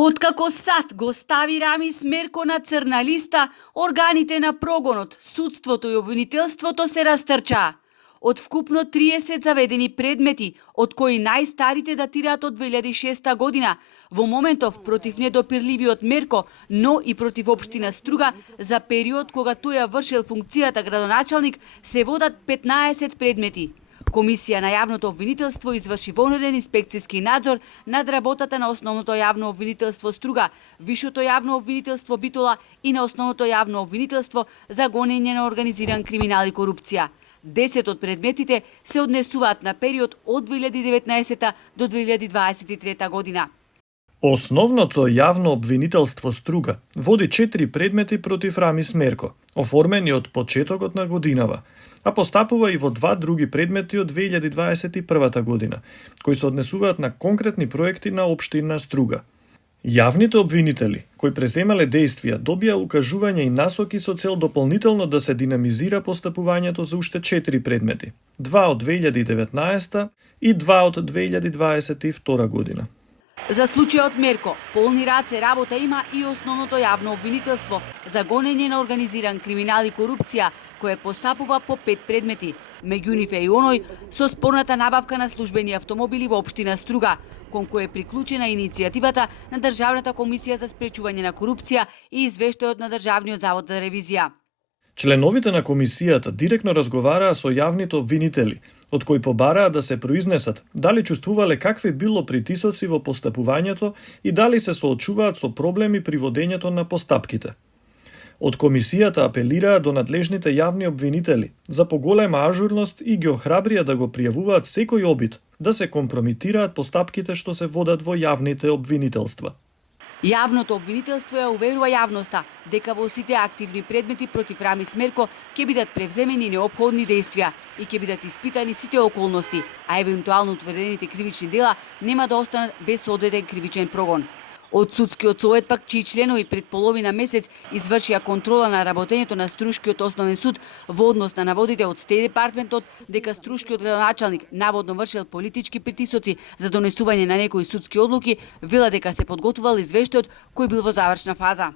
Откако САД го стави Рамис Мерко на црна листа, органите на прогонот, судството и обвинителството се растрчаа. Од вкупно 30 заведени предмети, од кои најстарите датираат од 2006 година, во моментов против недопирливиот Мерко, но и против општина Струга, за период кога тој ја вршил функцијата градоначалник, се водат 15 предмети. Комисија на јавното обвинителство изврши вонреден инспекцијски надзор над работата на Основното јавно обвинителство Струга, Вишото јавно обвинителство Битола и на Основното јавно обвинителство за гонење на организиран криминал и корупција. 10 од предметите се однесуваат на период од 2019 до 2023 година. Основното јавно обвинителство Струга води 4 предмети против Рамис Мерко, оформени од почетокот на годинава, а постапува и во 2 други предмети од 2021 година, кои се однесуваат на конкретни проекти на општина Струга. Јавните обвинители, кои преземале действија, добија укажување и насоки со цел дополнително да се динамизира постапувањето за уште 4 предмети, 2 од 2019 и 2 од 2022 година. За случајот Мерко, полни раце работа има и Основното јавно обвинителство за гонење на организиран криминал и корупција, кое постапува по 5 предмети, меѓу нив е и оној со спорната набавка на службени автомобили во општина Струга, кон кој е приклучена иницијативата на Државната комисија за спречување на корупција и извештајот на Државниот завод за ревизија. Членовите на комисијата директно разговараа со јавните обвинители, од кои побараа да се произнесат дали чувствувале какви било притисоци во постапувањето и дали се соочуваат со проблеми при водењето на постапките. Од комисијата апелираа до надлежните јавни обвинители за поголема ажурност и ги охрабрија да го пријавуваат секој обид да се компромитираат постапките што се водат во јавните обвинителства. Јавното обвинителство ја уверува јавноста дека во сите активни предмети против Рамис Мерко ќе бидат превземени неопходни действија и ќе бидат испитани сите околности, а евентуално утврдените кривични дела нема да останат без одреден кривичен прогон. Од судскиот совет пак, чии членови пред половина месец извршија контрола на работењето на Струшкиот основен суд во однос на наводите од Стеј департментот дека Струшкиот градоначалник наводно вршел политички притисоци за донесување на некои судски одлуки, вела дека се подготвувал извештајот кој бил во завршна фаза.